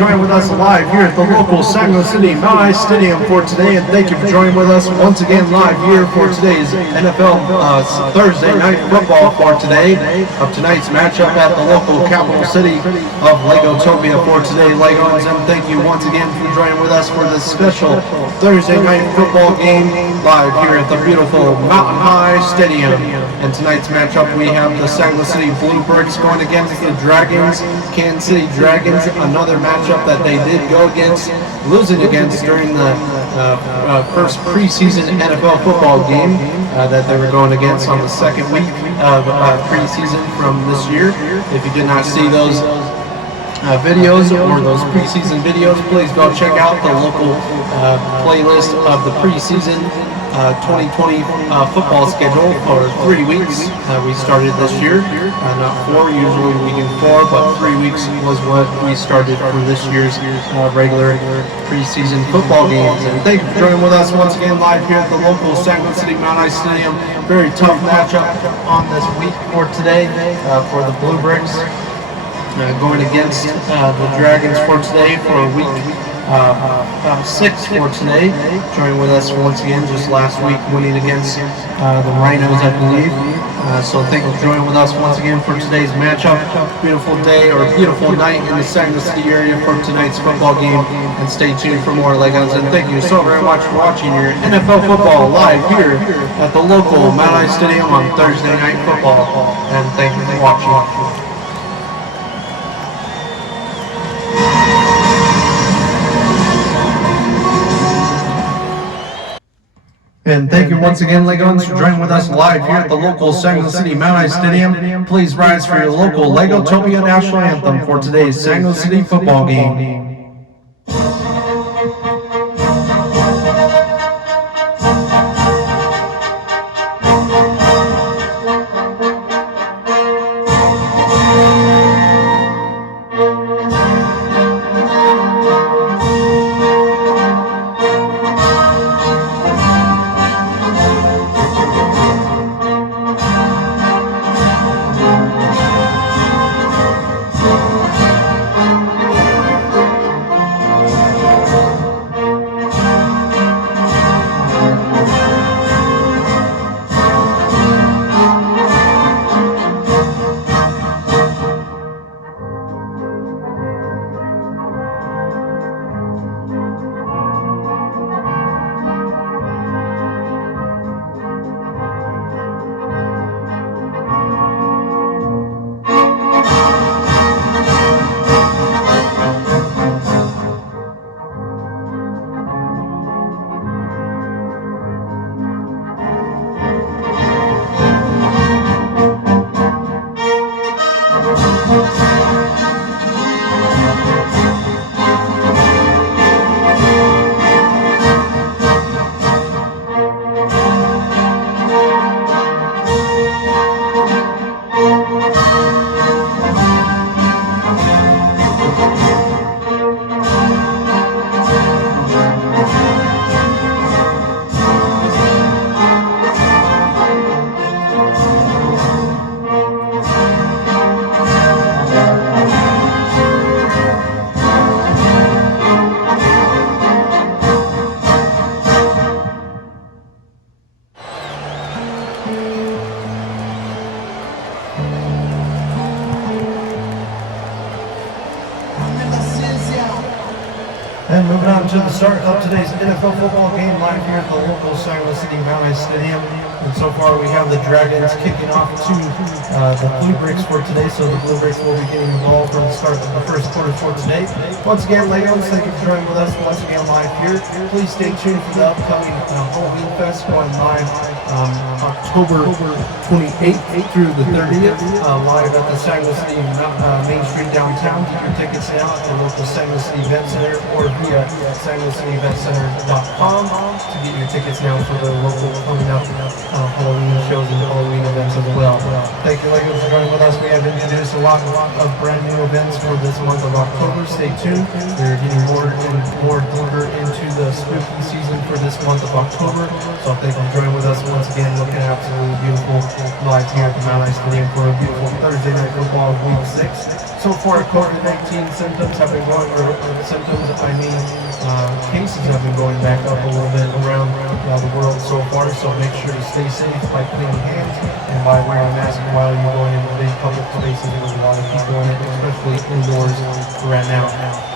joining with us live here at the local Saginaw City Mount Stadium for today, and thank you for joining with us once again live here for today's NFL Thursday night football for today, of tonight's matchup at the local capital city of Legotopia for today, Legons, and thank you once again for joining with us for this special Thursday night football game live here at the beautiful Mountain High Stadium. And tonight's matchup, we have the Saginaw City Bluebricks going against the Dragons, Kansas City Dragons, another matchup that they did go against, losing against during the first preseason NFL football game that they were going against on the second week of preseason from this year. If you did not see those videos or those preseason videos, please go check out the local playlist of the preseason 2020 football schedule for 3 weeks. We started this year, not 4. Usually we do 4, but 3 weeks was what we started for this year's regular preseason football games. And thank you for joining with us once again live here at the local Saginaw City Mount Stadium. Very tough matchup on this week for today for the Bluebricks. Going against the Dragons for today for week 6 for today. Joining with us once again just last week, winning against the Rhinos, I believe. So thank you for joining with us once again for today's matchup. Beautiful day or beautiful night in the Saginaw City area for tonight's football game. And stay tuned for more Legos. And thank you so very much for watching your NFL football live here at the local Mount Stadium on Thursday Night Football. And thank you for watching. And thank you once again, Legons, for joining with us live here at the local Saginaw City Mount Stadium. Please rise for your local Legotopia National Anthem for today's Saginaw City football game. And moving on to the start of today's NFL football game live here at the local Saginaw City Mount Stadium. And so far we have the Dragons kicking off to the Bluebricks for today. So the Bluebricks will be getting involved for the start of the first quarter for today. Once again, Legos, thank you for joining with us once again live here. Please stay tuned for the upcoming Halloween Fest going live October 28th through the 30th live at the Saginaw City Main Street downtown. Get your tickets now at the local Saginaw City Event Center or via via SanLuisCityEventCenter.com to get your tickets now for the local coming up Halloween shows and Halloween events as well. Thank you, Legos, for joining with us. We have introduced a lot of brand new events for this month of October. Stay tuned. We're getting more and more deeper into the spooky season for this month of October. So thank you for joining with us once again. Looking absolutely beautiful live here at the Mount Ice Stadium for a beautiful Thursday night football week 6. So far, COVID-19 symptoms have been going, cases have been going back up a little bit around the world so far. So make sure to stay safe by cleaning hands and by wearing a mask while you're going into big public spaces with a lot of people in it, especially indoors right now.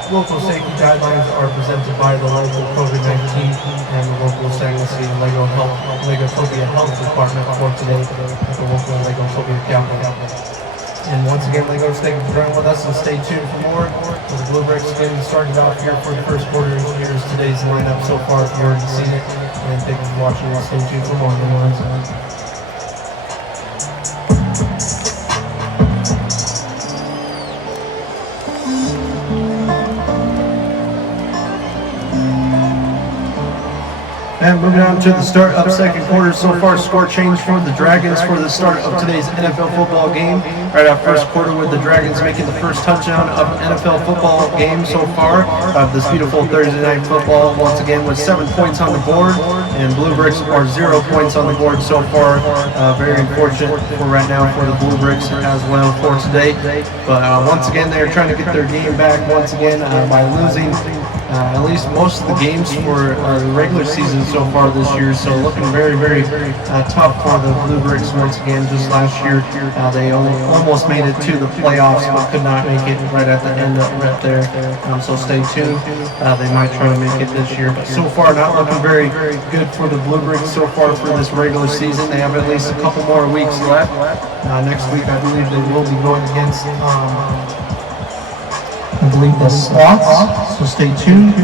Local safety guidelines are presented by the local COVID-19 and the local San Luis City Legotopia Health Department for today at the local Legotopia Capital. And once again, Legos, thank you for joining with us and stay tuned for more. So the Bluebricks getting started off here for the first quarter. Here's today's lineup so far if you've already seen it. And thank you for watching and stay tuned for more. And moving on to the start of second quarter, so far score change for the Dragons for the start of today's NFL football game. Right out first quarter with the Dragons making the first touchdown of an NFL football game so far of this beautiful Thursday night football. Once again with 7 points on the board, and Bluebricks are 0 points on the board so far. Very unfortunate for right now for the Bluebricks as well for today. But once again, they're trying to get their game back once again by losing at least most of the games for the regular season so far this year. So looking very, very tough for the Bluebricks once again. Just last year, they almost made it to the playoffs, but could not make it right at the end right there. So stay tuned. They might try to make it this year, but so far not looking very good for the Bluebricks so far for this regular season. They have at least a couple more weeks left. Next week, I believe they will be going against the Sloths, so stay tuned.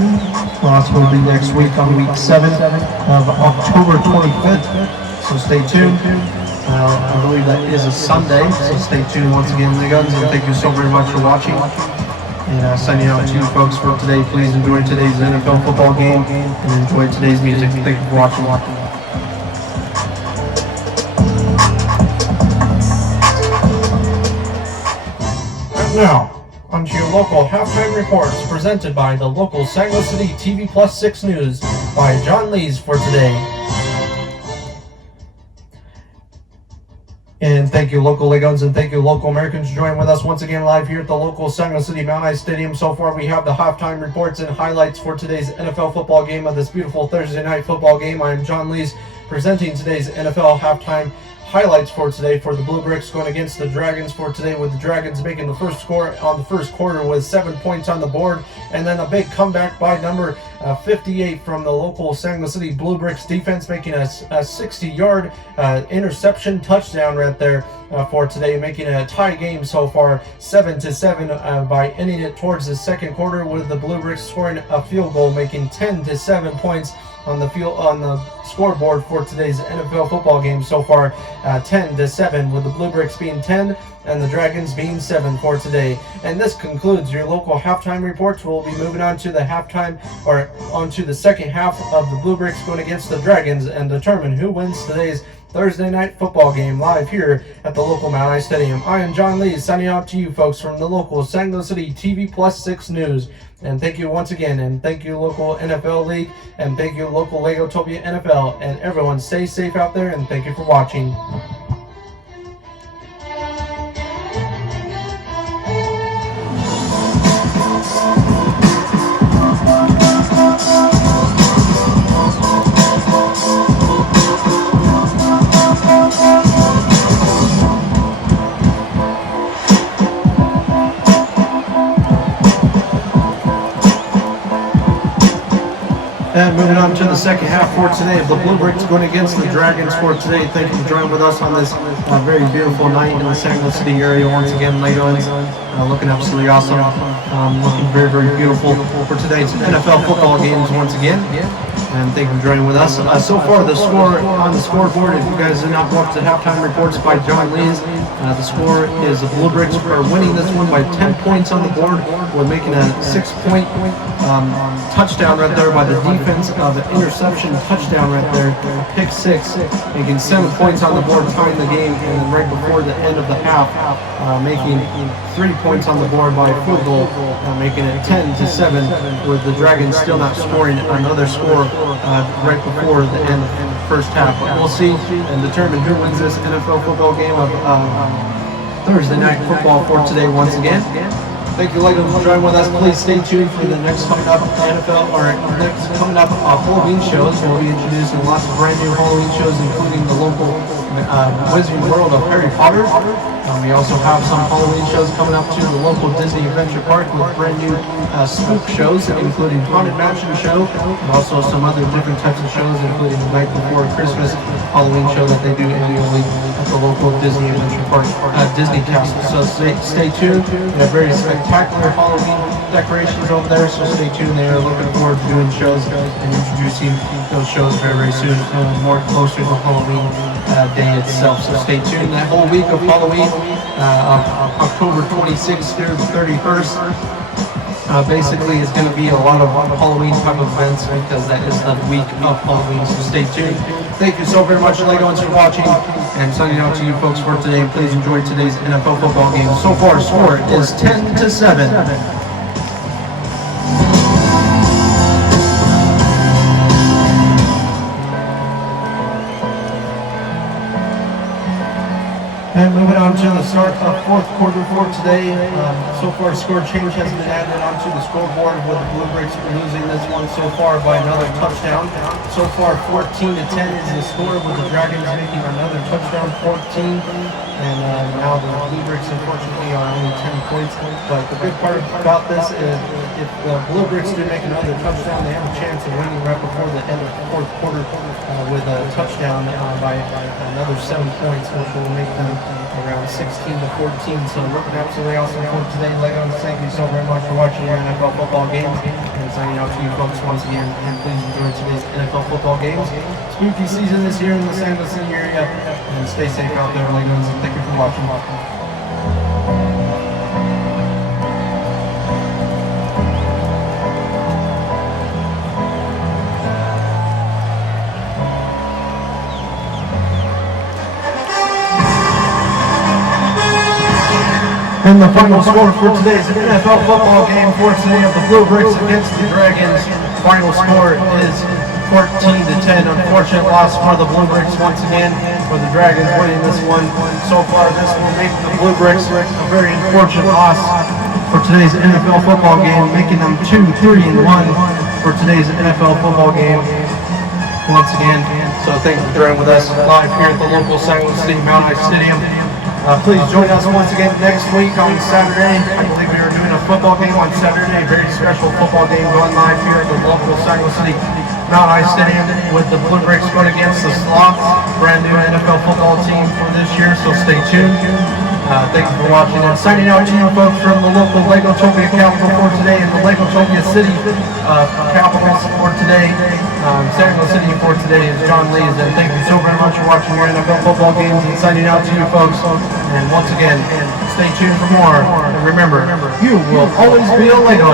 Sloths will be next week on week 7 of October 25th, so stay tuned. I believe that is a Sunday, so stay tuned once again, Legos, and thank you so very much for watching. And signing out to you folks for today. Please enjoy today's NFL football game and enjoy today's music. Thank you for watching. And now, onto your local halftime reports presented by the local San Luis City TV Plus 6 News by John Lees for today. And thank you, local Legons, and thank you, local Americans, for joining with us once again live here at the local San Luis City Mount Ice Stadium. So far, we have the halftime reports and highlights for today's NFL football game of this beautiful Thursday night football game. I am John Lees presenting today's NFL halftime highlights for today for the Bluebricks going against the Dragons for today, with the Dragons making the first score on the first quarter with 7 points on the board, and then a big comeback by number 58 from the local San Luis City Bluebricks defense, making a 60-yard interception touchdown right there for today, making it a tie game so far, 7-7 by ending it towards the second quarter with the Bluebricks scoring a field goal, making 10-7 points on the scoreboard for today's NFL football game so far, 10-7, with the Bluebricks being 10 and the Dragons being 7 for today. And this concludes your local halftime reports. We'll be moving on to the onto the second half of the Bluebricks going against the Dragons and determine who wins today's Thursday night football game live here at the local Mount Ice Stadium. I am John Lee signing out to you folks from the local San Luis City TV Plus 6 News. And thank you once again, and thank you local NFL League, and thank you local Legotopia NFL, and everyone stay safe out there, and thank you for watching. And moving on to the second half for today of the Bluebricks going against the Dragons for today. Thank you for joining with us on this very beautiful night in the San Luis City area. Once again, Legos looking absolutely awesome. Looking very, very beautiful for today's NFL football games once again. And thank you for joining with us. So far, the score on the scoreboard, if you guys did not watch the halftime reports by John Lees, the score is the Bluebricks are winning this one by 10 points on the board. We're making a 6-point touchdown right there by the defense of an interception touchdown right there, pick 6, making 7 points on the board, tying the game, and then right before the end of the half, making 3 points on the board by a field goal, making it 10-7, with the Dragons still not scoring another score right before the end of the first half. But we'll see and determine who wins this NFL football game of Thursday night football for today once again. Thank you, Legos, for joining with us. Please stay tuned for the next coming up NFL or next coming up Halloween shows. We'll be introducing lots of brand new Halloween shows, including the local Wizarding World of Harry Potter. We also have some Halloween shows coming up to the local Disney Adventure Park with brand new spook shows, including Haunted Mansion show, and also some other different types of shows, including the night before Christmas Halloween show that they do annually at the local Disney Adventure Park, Disney Castle. So stay tuned. We have very spectacular Halloween decorations over there, so stay tuned. They are looking forward to doing shows and introducing those shows very, very soon, more closer to Halloween day itself. So stay tuned. That whole week of Halloween, October 26th through the 31st, basically is going to be a lot of Halloween type of events because that is the week of Halloween. So stay tuned. Thank you so very much, Legos, for watching, and signing out to you folks for today. Please enjoy today's NFL football game. So far, score is 10-7. And moving on to the start of fourth quarter for today. So far, score change has been added onto the scoreboard with the Bluebricks losing this one so far by another touchdown. So far, 14-10 is the score, with the Dragons making another touchdown, 14. And now the Bluebricks, unfortunately, are only 10 points. But the good part about this is if the Bluebricks do make another touchdown, they have a chance of winning right before the end of the fourth quarter with a touchdown by another 7 points, which will make them around 16-14. So looking absolutely awesome for today. Legos, thank you so very much for watching your NFL football games, and signing out to you folks once again. And please enjoy today's NFL football games. Spooky season is here in the San Luis City area, and stay safe out there, Legos. Thank you for watching. And the final score for today's NFL football game for today of the Bluebricks against the Dragons. Final score is 14-10. Unfortunate loss for the Bluebricks once again, with the Dragons winning this one. So far, this will make the Bluebricks a very unfortunate loss for today's NFL football game, making them 2-3-1 for today's NFL football game once again. So thank you for joining with us live here at the local San Luis City Mount High Stadium. Please join us once again next week on Saturday. I believe we are doing a football game on Saturday, a very special football game going live here at the local San Luis City Mount High Stadium, with the Bluebricks going against the Sloths, brand new NFL football team for this year, so stay tuned. Thank you for watching, and signing out to you folks from the local Legotopia capital for today, and the Legotopia City capitals for today. San Luis City for today is John Lees, and thank you so very much for watching your NFL football games, and signing out to you folks. And once again, stay tuned for more, and remember, you will always be a Lego.